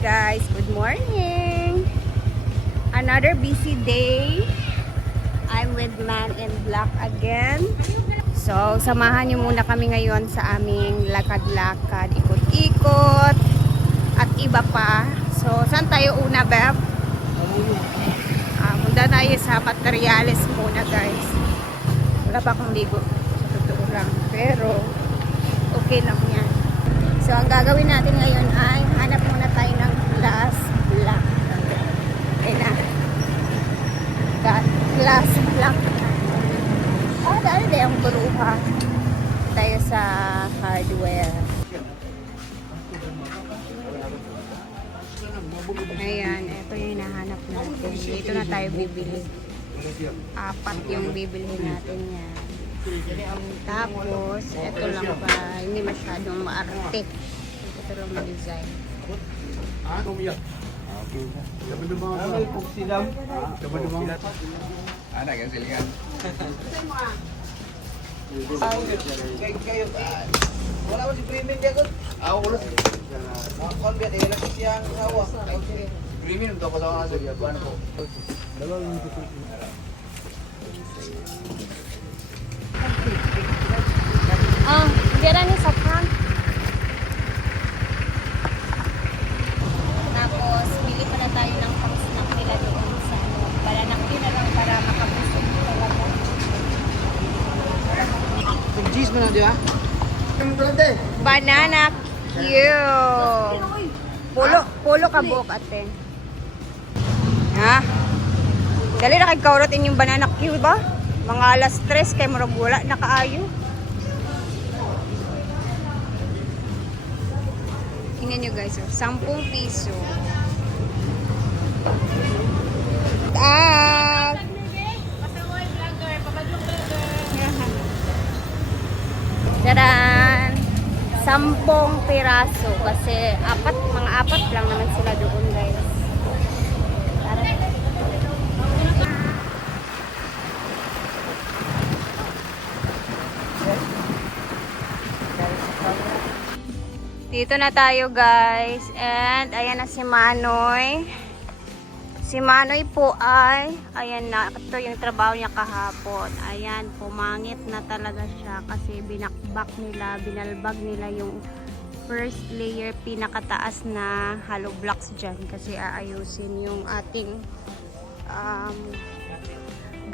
guys, good morning. Another busy day. I'm with Man in Black again. So, samahan niyo muna kami ngayon sa aming lakad-lakad, ikot-ikot at iba pa. So, saan tayo una, Beb? Punta tayo sa Materiales muna, guys. Wala pa akong ligo, sa totoo lang, pero okay lang yan. So, ang gagawin natin ngayon ay hanap muna tayo ng glass block. Okay na. Glass block. Dahil din ang buruha. Tayo sa hardware. Ayan, ito yung hinahanap natin. Dito na tayo bibili. 4 yung bibilihin natin yan. Tapos, ito lang pa, hindi masyadong maarte. Ito lang ma-design. Anak yang silingan. Wala ko si Premium dia ko. Ako ulos. Kon biya dia lang siyang hawa. Premium to kalau nasa dia kuan ko. Diyan ni sa front. Tapos, bili pala tayo ng pang-snack nila doon sa balanak din na lang para makabusog talaga. Cheese mo na dia. Banana cute. Polo ka buok ate. Ha? Dali na kay kaurot inyong banana cute ba? Mga alas 3 kay murag wala nakaayo. Tingnan nyo guys, 10 piso. Taran! 10 piraso kasi mga apat lang naman sila doon guys. Dito na tayo guys, and ayan na si Manoy. Si Manoy po ay, ayan na, ito yung trabaho niya kahapon. Ayan, pumangit na talaga siya kasi binakbak nila, binalbag nila yung first layer, pinakataas na hollow blocks dyan kasi aayusin yung ating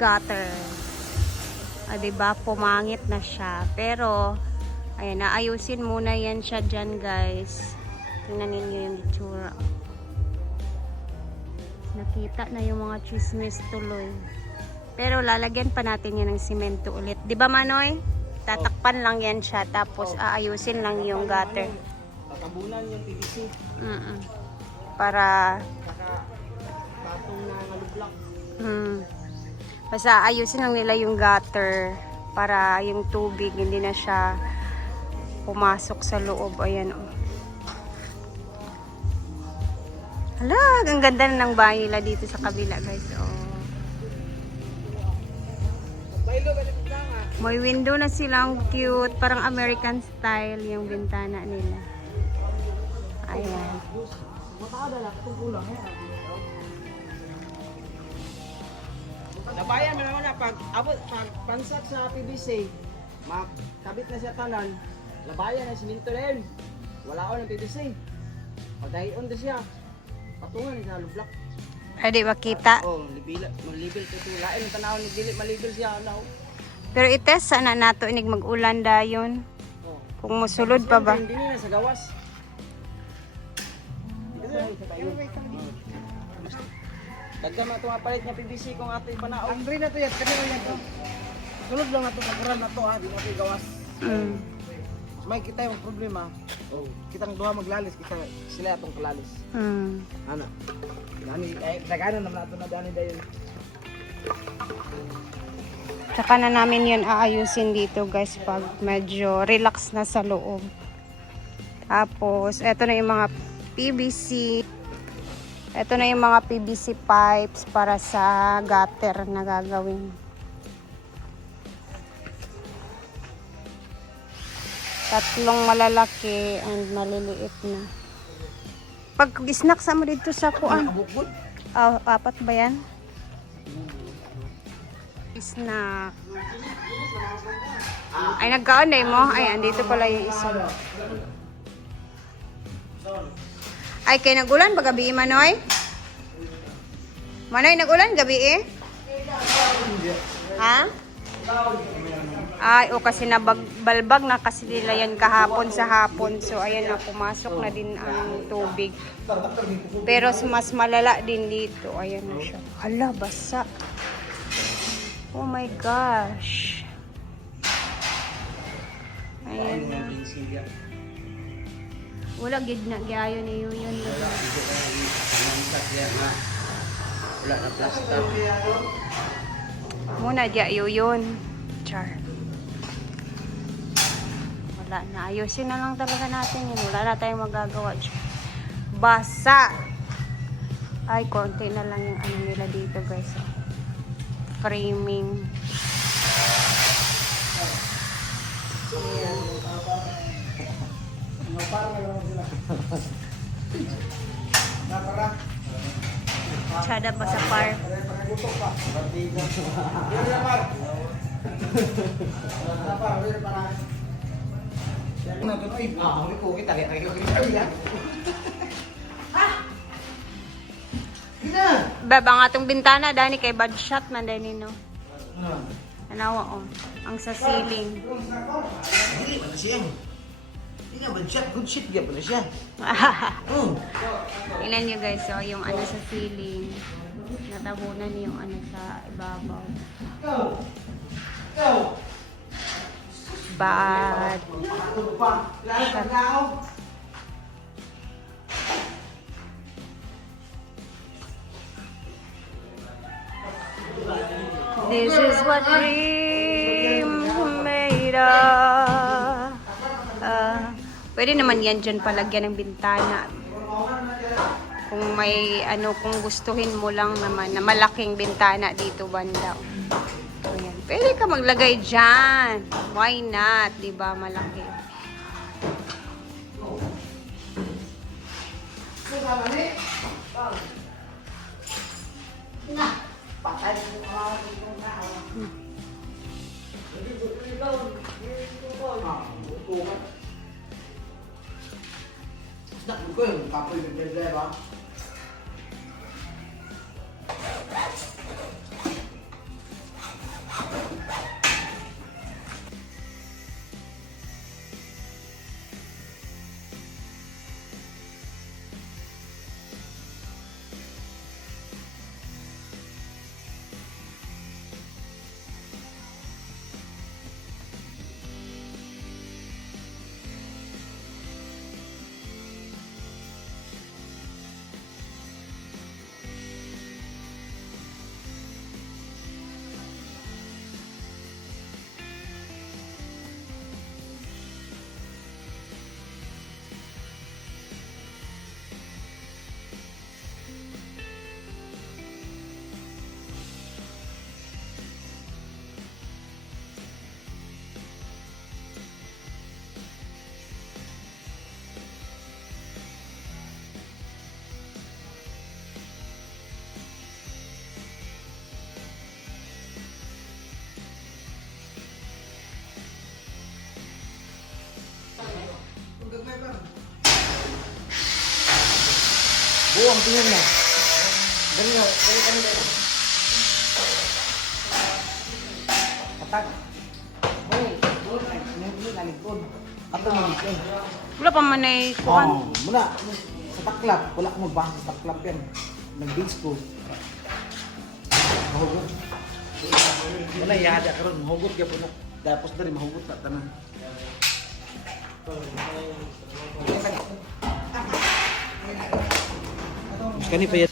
gutter. Diba, pumangit na siya. Pero, ayan, naayusin muna yan siya dyan guys. Tingnan ninyo yung itsura. Nakita na yung mga chismis tuloy. Pero lalagyan pa natin yan ng simento ulit. Di ba Manoy? Tatakpan lang yan siya. Tapos aayusin lang yung gutter. Patabunan yung PVC. Para Patong na ngalublak. basta ayusin lang nila yung gutter. Para yung tubig hindi na siya pumasok sa loob. Ayan o. Hala, ang ganda na ng bahay nila dito sa kabila guys. May window na silang cute. Parang American style yung bintana nila. Ayan. Nabayan mo naman na pag pansat sa PVC, makabit na siya tanan, labayan na siminto rin. Wala ko ng PVC. Pagdahion na siya. Patungan siya lublak. Pwede makita. Malibil ko ito. Lain ang tanaw ni Dili, malibil siya. Pero itest sana nato inig mag-ulan dayon. Kung musulod pa ba? Hindi na sa gawas. Dagdama ito nga palit niya PVC kung ato ipanao. Ang rin na ito yan. Kanina yan ito. Sulod lang ito. Pagkaran na ito ha. Di mo ito gawas. May kita yung problema. Kitang duha maglalis. Kita sila itong kalalis. Ano? Dagana naman nato na dani dayon. Tsaka na namin yun aayusin dito guys pag medyo relax na sa loob. Tapos, eto na yung mga PVC. Eto na yung mga PVC pipes para sa gutter na gagawin. Tatlong malalaki and maliliit na. Pag snack sa mo dito sa kuan. Nakabukod. Apat ba yan? Snack. Ay, nagkaon mo? Ay, andito pala yung isa. Ay, kay nagulan ba gabi, Manoy? Manoy, nagulan gabi eh? Ha? Ay, o kasi nabalbag na kasi nila yan kahapon sa hapon. So, ayan na, pumasok na din ang tubig. Pero mas malala din dito. Ayan na siya. Hala, basa. Oh my gosh. Ayan na. Wala gid na gayo ni yun. Wala na plastic. Muna diya yun. Char. Wala na. Ayusin na lang talaga natin yun. Wala na tayong magagawa dyan. Basa. Ay, konti na lang yung ano nila dito, guys. Framing. Tsada pa sa park. Baba nga itong bintana, Dani, kay bad shot man, Dani, no? Anawa, oh. Ang sa ceiling. Hindi pa na siya. Hindi na bad shot. Good shit pa na siya. Tingnan nyo, guys, oh, yung ano sa ceiling. Natabunan yung ano sa ibabaw. Bad. This is what dreams made of. Pwede naman yan dyan palagyan ng bintana. Kung may ano, kung gustuhin mo lang naman na malaking bintana dito banda. Ayan. Pwede ka maglagay dyan. Why not? Diba malaki? Nak ko yung kapoy ng bebe ba? Buang tingin na. Ganyan, ganyan kami dito. Katag. Hoy, hindi na likod. Ato mo dito. Wala pa man ay kuhan. Muna, sa taklap. Wala ko magbasa sa taklap yan. Nag-beach ko. Mahugot. Wala, yada ka ron. Mahugot ka po na. Tapos na rin, mahugot na tanan. Mas kani pa yan.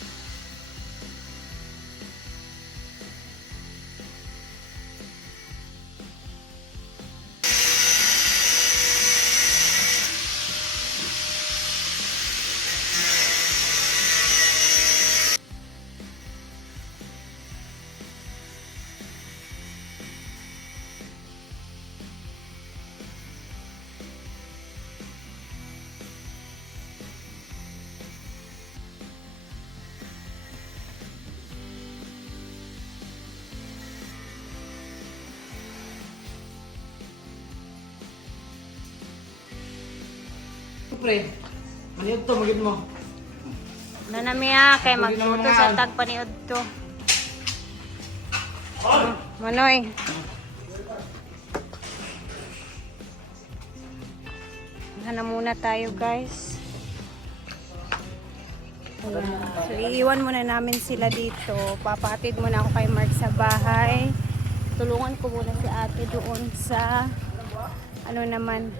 Siyempre, maniod to, magid mo. Nanamiya kay magluto sa tagpaniod to. Manoy. Hana muna tayo guys. Ayan. So iiwan muna namin sila dito. Papatid muna ako kay Mark sa bahay. Tulungan ko muna si ate doon sa ano naman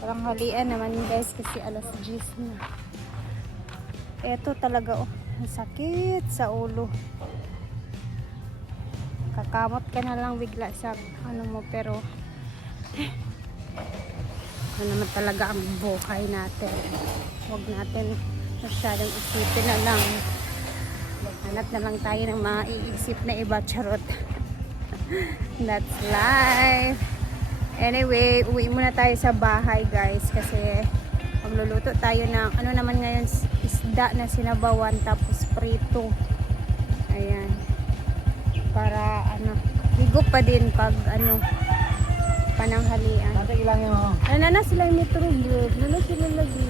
parang halian naman guys kasi alas 10 na. Eto talaga oh, ang sakit sa ulo. Kakamot ka na lang bigla sa ano mo pero ano naman talaga ang buhay natin. Huwag natin masyadong isipin na lang. Hanap na lang tayo ng mga iisip na iba, charot. That's life. Anyway, uwi muna tayo sa bahay guys kasi magluluto tayo ng ano naman ngayon, isda na sinabawan tapos prito. Ayan. Para ano, higop pa din pag ano pananghalian. Tatay ilang yung Na sila yung metrobus. Sila lagi.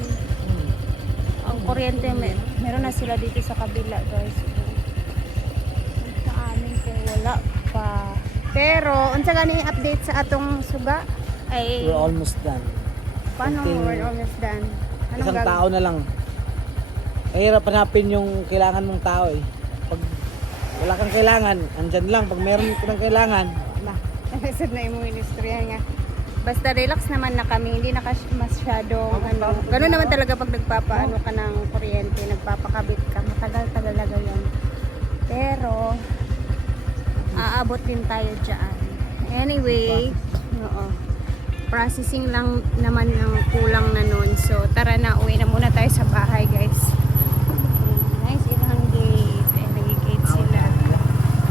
Ang kuryente, meron na sila dito sa kabila, guys. Sa amin po, wala pa. Pero, unsa gani update sa atong suga? Ay, we're almost done. paano Until we're almost done? Anong Isang tao na lang. Mahirap hanapin yung kailangan mong tao eh. Pag wala kang kailangan, andyan lang. Pag meron ka ng kailangan, Ba, nasad na yung ministry nga. Basta relax naman na kami, hindi na masyadong ano. Ganun naman talaga pag nagpapaano ka ng kuryente, nagpapakabit ka, matagal-tagal na yan. Pero aabot din tayo dyan. Anyway, oo. Processing lang naman ang kulang na nun. So tara na, uwi na muna tayo sa bahay guys. Nice ilang gate. Ay, nag-gate sila.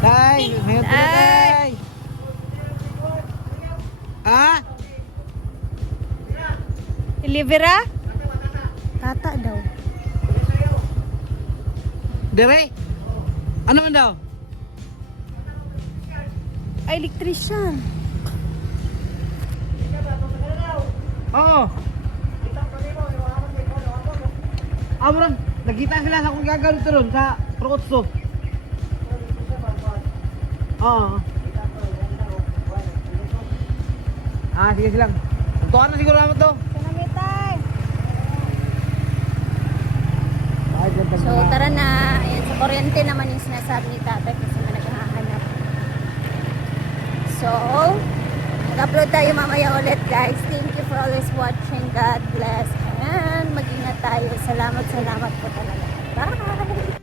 Day! Ngayon po na, Day! Day! Ha? Delivera? Tata daw. Dere? Ano man daw? Ay, electrician. Oo. Amron, nagkita sila sa kung gagawin ito ron sa Protso. Oo. Sige silang. Tuwan na siguro naman to. Sanamitay. Ay, ganda So, tara na. Ayan, sa kuryente naman yung sinasabi ni tatay kasi nga naghahanap. So, mag-upload tayo mamaya ulit guys. Thank you for always watching. God bless. And mag-ingat tayo. Salamat po talaga. Bye!